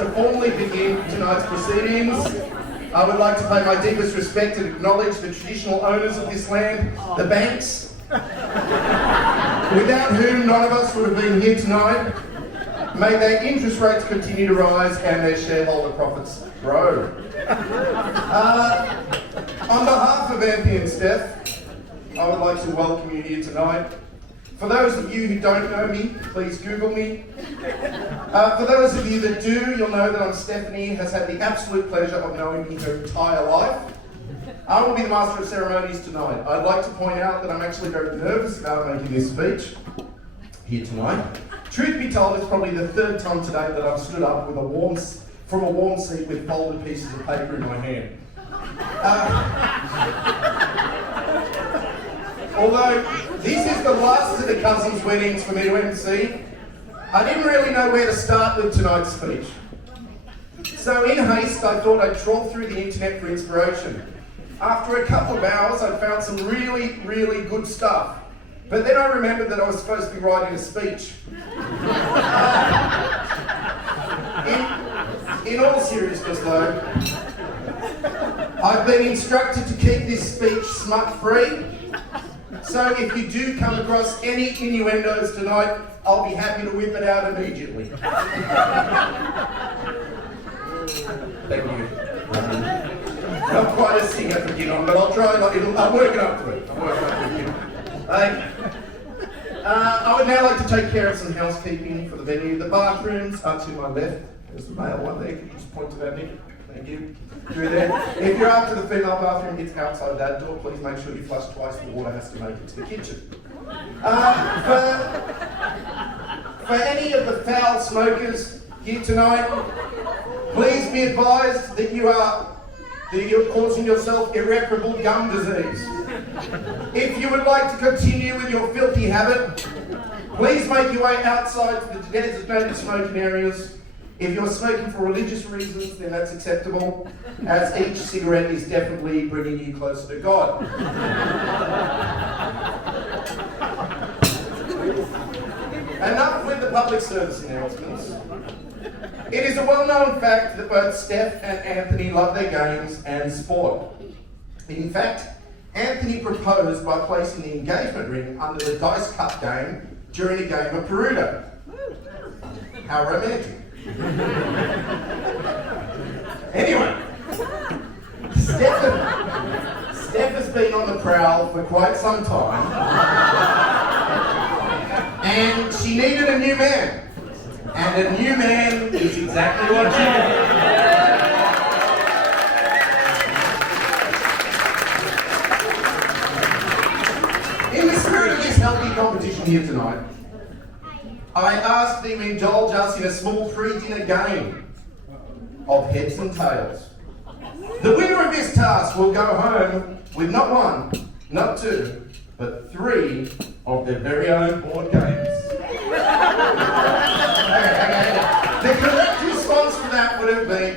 To formally begin tonight's proceedings, I would like to pay my deepest respect and acknowledge the traditional owners of this land, the banks, without whom none of us would have been here tonight. May their interest rates continue to rise and their shareholder profits grow. On behalf of Anthony and Steph, I would like to welcome you here tonight. For those of you who don't know me, please Google me. For those of you that do, you'll know that I'm Stephanie, has had the absolute pleasure of knowing me her entire life. I will be the master of ceremonies tonight. I'd like to point out that I'm actually very nervous about making this speech here tonight. Truth be told, it's probably the third time today that I've stood up with from a warm seat with folded pieces of paper in my hand. Although this is the last of the cousins' weddings for me to MC, I didn't really know where to start with tonight's speech. So in haste, I thought I'd trawl through the internet for inspiration. After a couple of hours, I found some really, really good stuff. But then I remembered that I was supposed to be writing a speech. In all seriousness though, I've been instructed to keep this speech smut-free. So if you do come across any innuendos tonight, I'll be happy to whip it out immediately. Thank you. Not quite a singer for Gideon, but I'll try. I'm working up to it. I would now like to take care of some housekeeping for the venue. The bathrooms are to my left. There's the male one there. Can you just point to that, Nick? Thank you. Through there. If you're after the female bathroom, it's outside that door. Please make sure you flush twice. The water has to make it to the kitchen. For any of the foul smokers here tonight, please be advised that you're causing yourself irreparable gum disease. If you would like to continue with your filthy habit, please make your way outside to the designated smoking areas. If you're smoking for religious reasons, then that's acceptable, as each cigarette is definitely bringing you closer to God. Enough with the public service announcements. It is a well-known fact that both Steph and Anthony love their games and sport. In fact, Anthony proposed by placing the engagement ring under the dice cup game during a game of Perudo. How romantic. Anyway, Steph has been on the prowl for quite some time, and she needed a new man. And a new man is exactly what she did. In the spirit of this healthy competition here tonight, I asked them to indulge us in a small pre-dinner game of heads and tails. The winner of this task will go home with not one, not two, but 3 of their very own board games. Okay. The correct response to that would have been,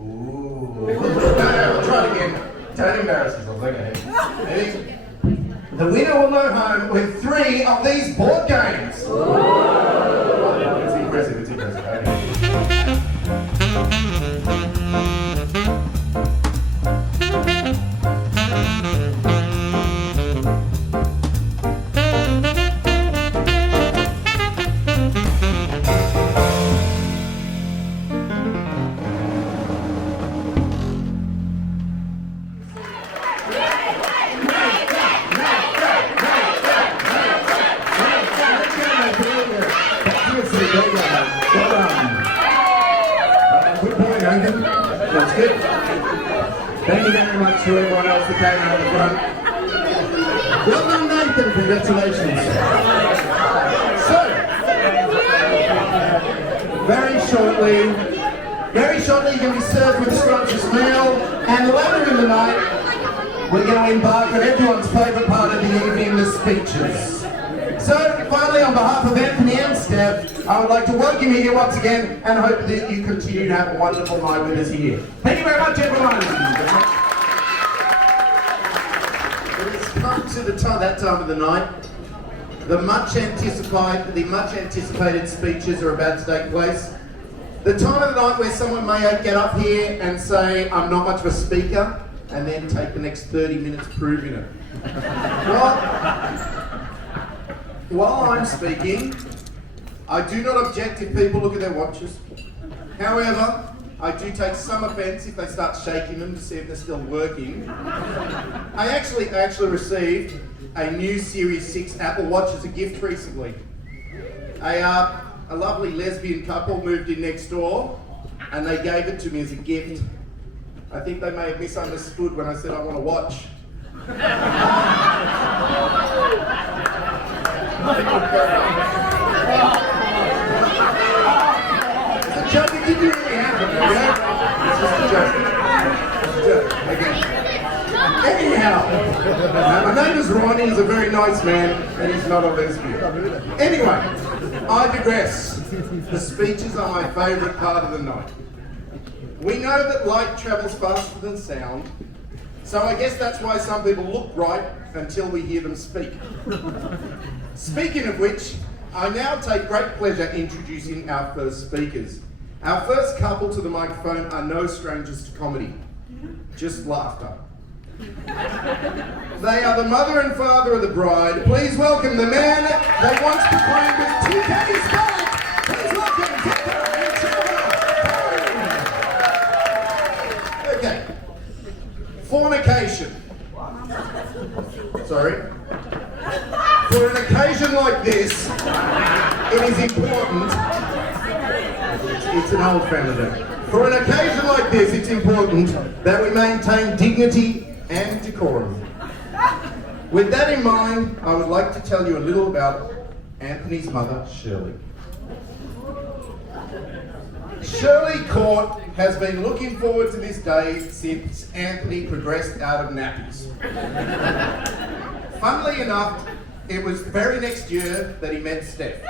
ooh. No, I'll try it again. Don't embarrass yourself, okay. Ready? The winner will go home with 3 of these board games. It's impressive, okay. That's good. Thank you very much to everyone else that came out the front. Well done, Nathan. Congratulations. So, very shortly you're going to be served with a scrumptious meal, and later in the night, we're going to embark on everyone's favourite part of the evening, the speeches. So, finally, on behalf of Anthony and Steph, I would like to welcome you here once again and hope that you continue to have a wonderful night with us here. Thank you very much, everyone. It has come to that time of the night. The much anticipated speeches are about to take place. The time of the night where someone may get up here and say, I'm not much of a speaker, and then take the next 30 minutes proving it. While I'm speaking, I do not object if people look at their watches. However, I do take some offence if they start shaking them to see if they're still working. I actually received a new Series 6 Apple Watch as a gift recently. A lovely lesbian couple moved in next door and they gave it to me as a gift. I think they may have misunderstood when I said I want a watch. It's a joke, it didn't really happen, you know? It's just a joke. Okay. Anyhow, my name is Ronnie, he's a very nice man, and he's not a lesbian. Anyway, I digress. The speeches are my favourite part of the night. We know that light travels faster than sound, so I guess that's why some people look right until we hear them speak. Speaking of which, I now take great pleasure introducing our first speakers. Our first couple to the microphone are no strangers to comedy, just laughter. They are the mother and father of the bride. Please welcome the man that once proclaimed with 2K's back. Please welcome Cohen. Okay. Fornication. Sorry. For an occasion like this, it is important. It's an old family day. For an occasion like this, it's important that we maintain dignity and decorum. With that in mind, I would like to tell you a little about Anthony's mother, Shirley. Shirley Court has been looking forward to this day since Anthony progressed out of nappies. Funnily enough, it was the very next year that he met Steph.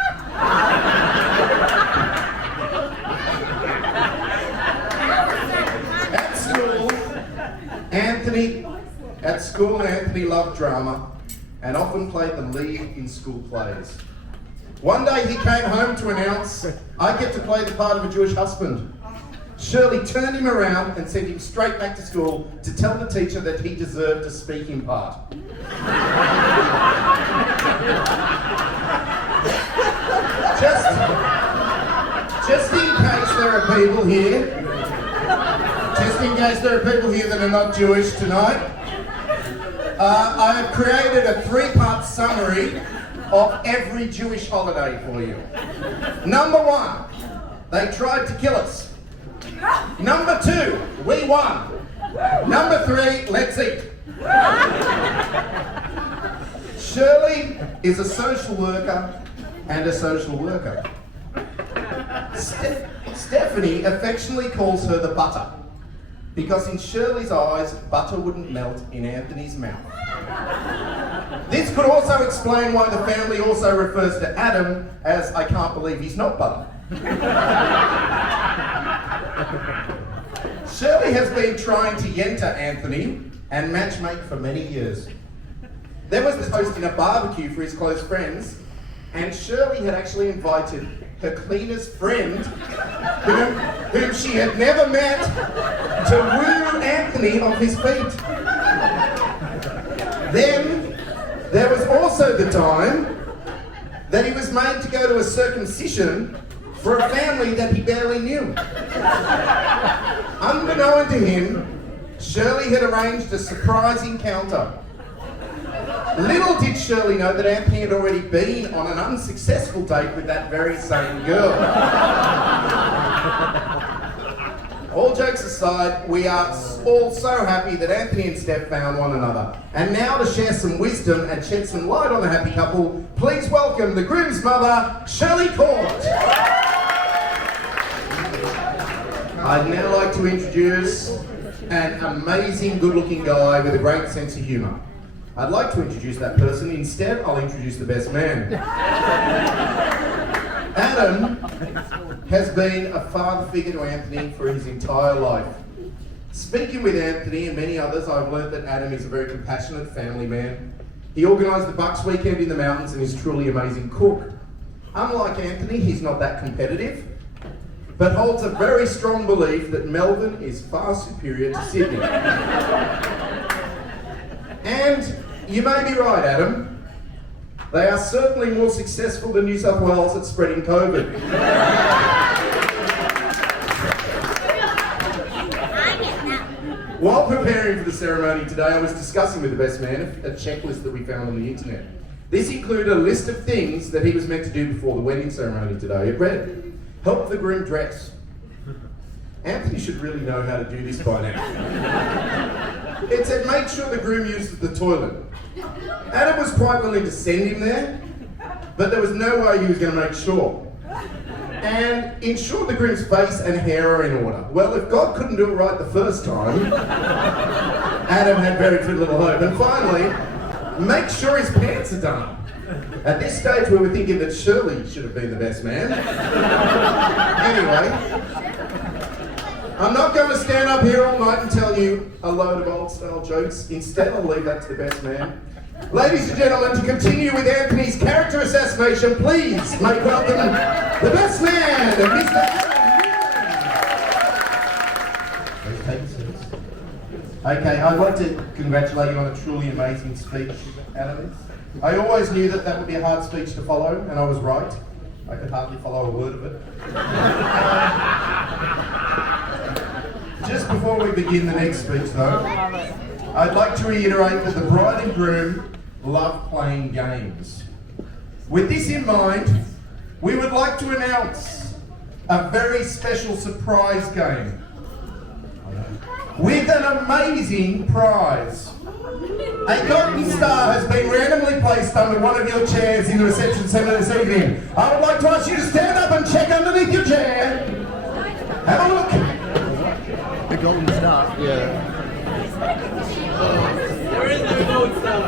At school, Anthony loved drama and often played the lead in school plays. One day he came home to announce, I get to play the part of a Jewish husband. Shirley turned him around and sent him straight back to school to tell the teacher that he deserved a speaking part. Just in case there are people here that are not Jewish tonight, I have created a 3-part summary of every Jewish holiday for you. Number 1, they tried to kill us. Number 2, we won. Number 3, let's eat. Shirley is a social worker and a social worker. Stephanie affectionately calls her the butter, because in Shirley's eyes, butter wouldn't melt in Anthony's mouth. This could also explain why the family also refers to Adam as, I can't believe he's not butter. Shirley has been trying to yenter Anthony and matchmake for many years. There was this hosting a barbecue for his close friends, and Shirley had actually invited her cleanest friend, whom she had never met, to woo Anthony off his feet. Then, there was also the time that he was made to go to a circumcision for a family that he barely knew. Unbeknown to him, Shirley had arranged a surprise encounter. Little did Shirley know that Anthony had already been on an unsuccessful date with that very same girl. All jokes aside, we are all so happy that Anthony and Steph found one another. And now to share some wisdom and shed some light on the happy couple, please welcome the groom's mother, Shirley Court. I'd now like to introduce an amazing, good-looking guy with a great sense of humour. I'd like to introduce that person. Instead, I'll introduce the best man. Adam has been a father figure to Anthony for his entire life. Speaking with Anthony and many others, I've learned that Adam is a very compassionate family man. He organised the Bucks weekend in the mountains and is truly amazing cook. Unlike Anthony, he's not that competitive, but holds a very strong belief that Melbourne is far superior to Sydney. And you may be right, Adam. They are certainly more successful than New South Wales at spreading COVID. While preparing for the ceremony today, I was discussing with the best man a checklist that we found on the internet. This included a list of things that he was meant to do before the wedding ceremony today. It read, help the groom dress. Anthony should really know how to do this by now. It said, make sure the groom uses the toilet. Adam was quite willing to send him there, but there was no way he was going to make sure. And ensure the groom's face and hair are in order. Well, if God couldn't do it right the first time, Adam had very little hope. And finally, make sure his pants are done. At this stage, we were thinking that Shirley should have been the best man. Anyway, I'm not going to stand up here all night and tell you a load of old-style jokes. Instead, I'll leave that to the best man. Ladies and gentlemen, to continue with Anthony's character assassination, please make welcome the best man, Mr. Adam. Okay, I'd like to congratulate you on a truly amazing speech, Adam. I always knew that that would be a hard speech to follow, and I was right. I could hardly follow a word of it. Just before we begin the next speech, though, I'd like to reiterate that the bride and groom love playing games. With this in mind, we would like to announce a very special surprise game with an amazing prize. A golden star has been randomly placed under one of your chairs in the reception centre this evening. I would like to ask you to stand up and check underneath your chair. Have a look. The golden star? Yeah. There is no golden star.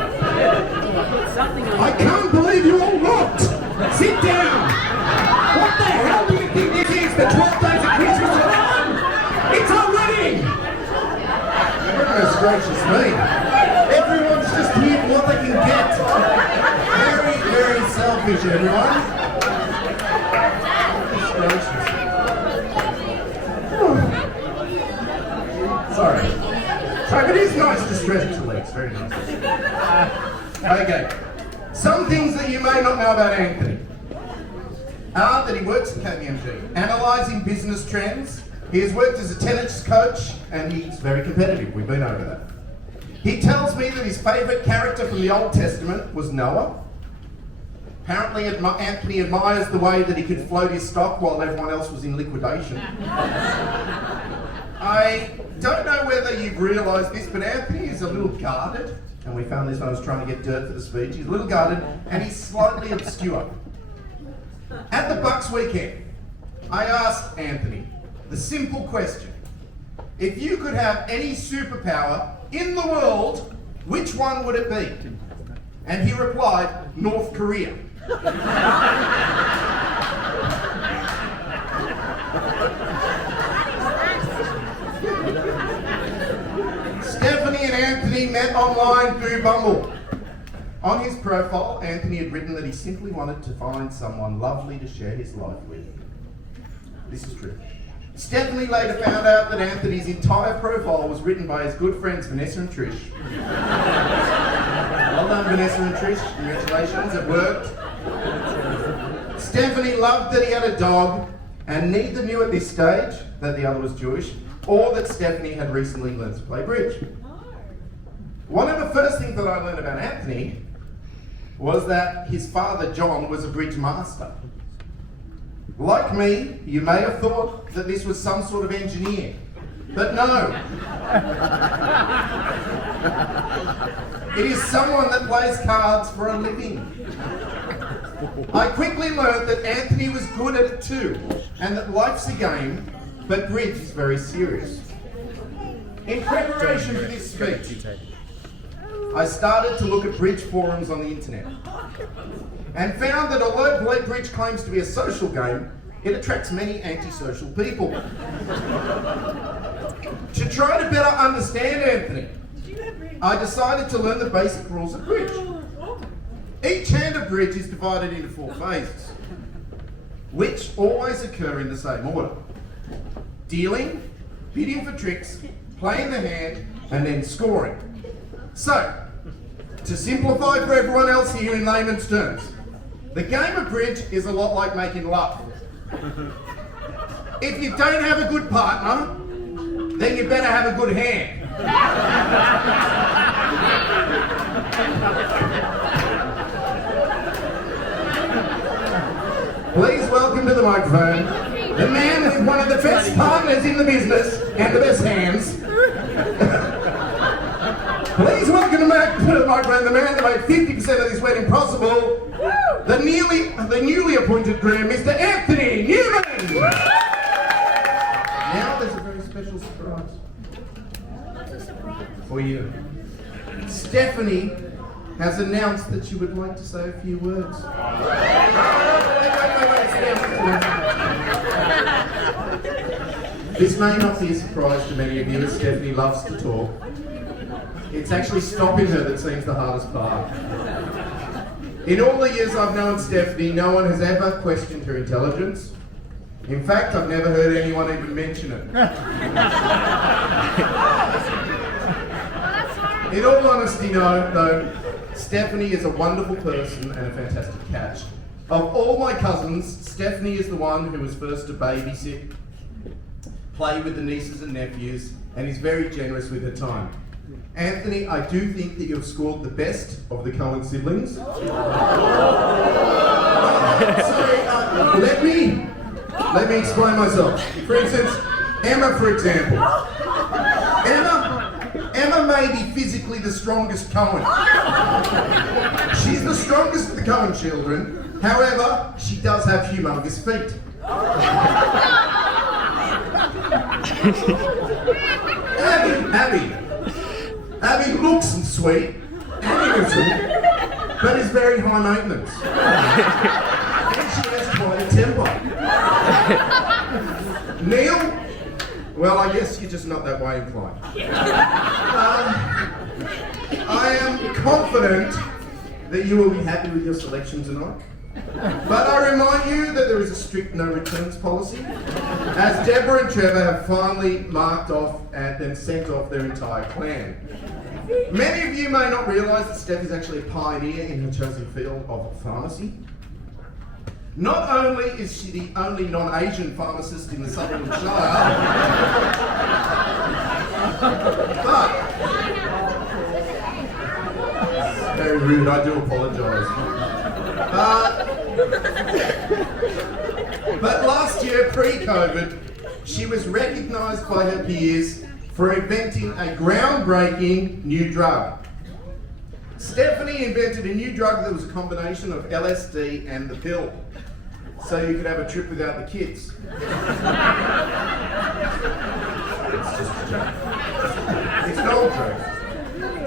I can't believe you all looked. Sit down. What the hell do you think this is? The 12 days of Christmas are on. It's our wedding. Goodness gracious me. Everyone's just here for what they can get. Very, very selfish, everyone. Goodness gracious. Sorry. So it is nice to stretch your legs, very nice. Okay, some things that you may not know about Anthony are that he works at KPMG, analysing business trends. He has worked as a tennis coach and he's very competitive, we've been over that. He tells me that his favourite character from the Old Testament was Noah. Apparently Anthony admires the way that he could float his stock while everyone else was in liquidation. I don't know whether you've realised this, but Anthony is a little guarded, and we found this when I was trying to get dirt for the speech. He's a little guarded, and he's slightly obscure. At the Bucks weekend, I asked Anthony the simple question: if you could have any superpower in the world, which one would it be? And he replied, North Korea. Stephanie and Anthony met online through Bumble. On his profile, Anthony had written that he simply wanted to find someone lovely to share his life with. This is true. Stephanie later found out that Anthony's entire profile was written by his good friends Vanessa and Trish. Well done, Vanessa and Trish. Congratulations, it worked. Stephanie loved that he had a dog, and neither knew at this stage that the other was Jewish, or that Stephanie had recently learned to play bridge. One of the first things that I learned about Anthony was that his father, John, was a bridge master. Like me, you may have thought that this was some sort of engineer, but no. It is someone that plays cards for a living. I quickly learned that Anthony was good at it too, and that life's a game, but bridge is very serious. In preparation for this speech, I started to look at bridge forums on the internet, and found that although bridge claims to be a social game, it attracts many antisocial people. To try to better understand Anthony, I decided to learn the basic rules of bridge. Each hand of bridge is divided into 4 phases, which always occur in the same order. dealing, bidding for tricks, playing the hand, and then scoring. So, to simplify for everyone else here in layman's terms, the game of bridge is a lot like making love. If you don't have a good partner, then you better have a good hand. Please welcome to the microphone the man with one of the best partners in the business and the best hands. Please welcome to the microphone the man that made 50% of this wedding possible, the newly appointed groom, Mr. Anthony Newman. Now there's a very special surprise. What's a surprise? For you. Stephanie has announced that she would like to say a few words. This may not be a surprise to many of you, as Stephanie loves to talk. It's actually stopping her that seems the hardest part. In all the years I've known Stephanie, no one has ever questioned her intelligence. In fact, I've never heard anyone even mention it. In all honesty, though, Stephanie is a wonderful person and a fantastic catch. Of all my cousins, Stephanie is the one who was first to babysit, play with the nieces and nephews, and is very generous with her time. Anthony, I do think that you've scored the best of the Cohen siblings. Let me explain myself. For instance, Emma, for example. Emma may be physically the strongest Cohen. She's the strongest of the Cohen children. However, she does have humongous feet. Abby looks sweet and innocent, but is very high maintenance. And she has quite a temper. Neil? Well, I guess you're just not that way inclined. I am confident that you will be happy with your selection tonight. But I remind you that there is a strict no returns policy, as Deborah and Trevor have finally marked off and then sent off their entire clan. Many of you may not realise that Steph is actually a pioneer in her chosen field of pharmacy. Not only is she the only non-Asian pharmacist in the Sutherland Shire, but... Very rude, I do apologise. But last year, pre-COVID, she was recognised by her peers for inventing a groundbreaking new drug. Stephanie invented a new drug that was a combination of LSD and the pill, so you could have a trip without the kids. It's just a joke. It's an old joke.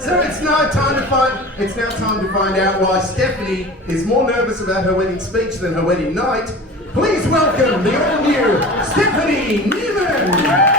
So it's now time to find out why Stephanie is more nervous about her wedding speech than her wedding night. Please welcome the all-new Stephanie Newman.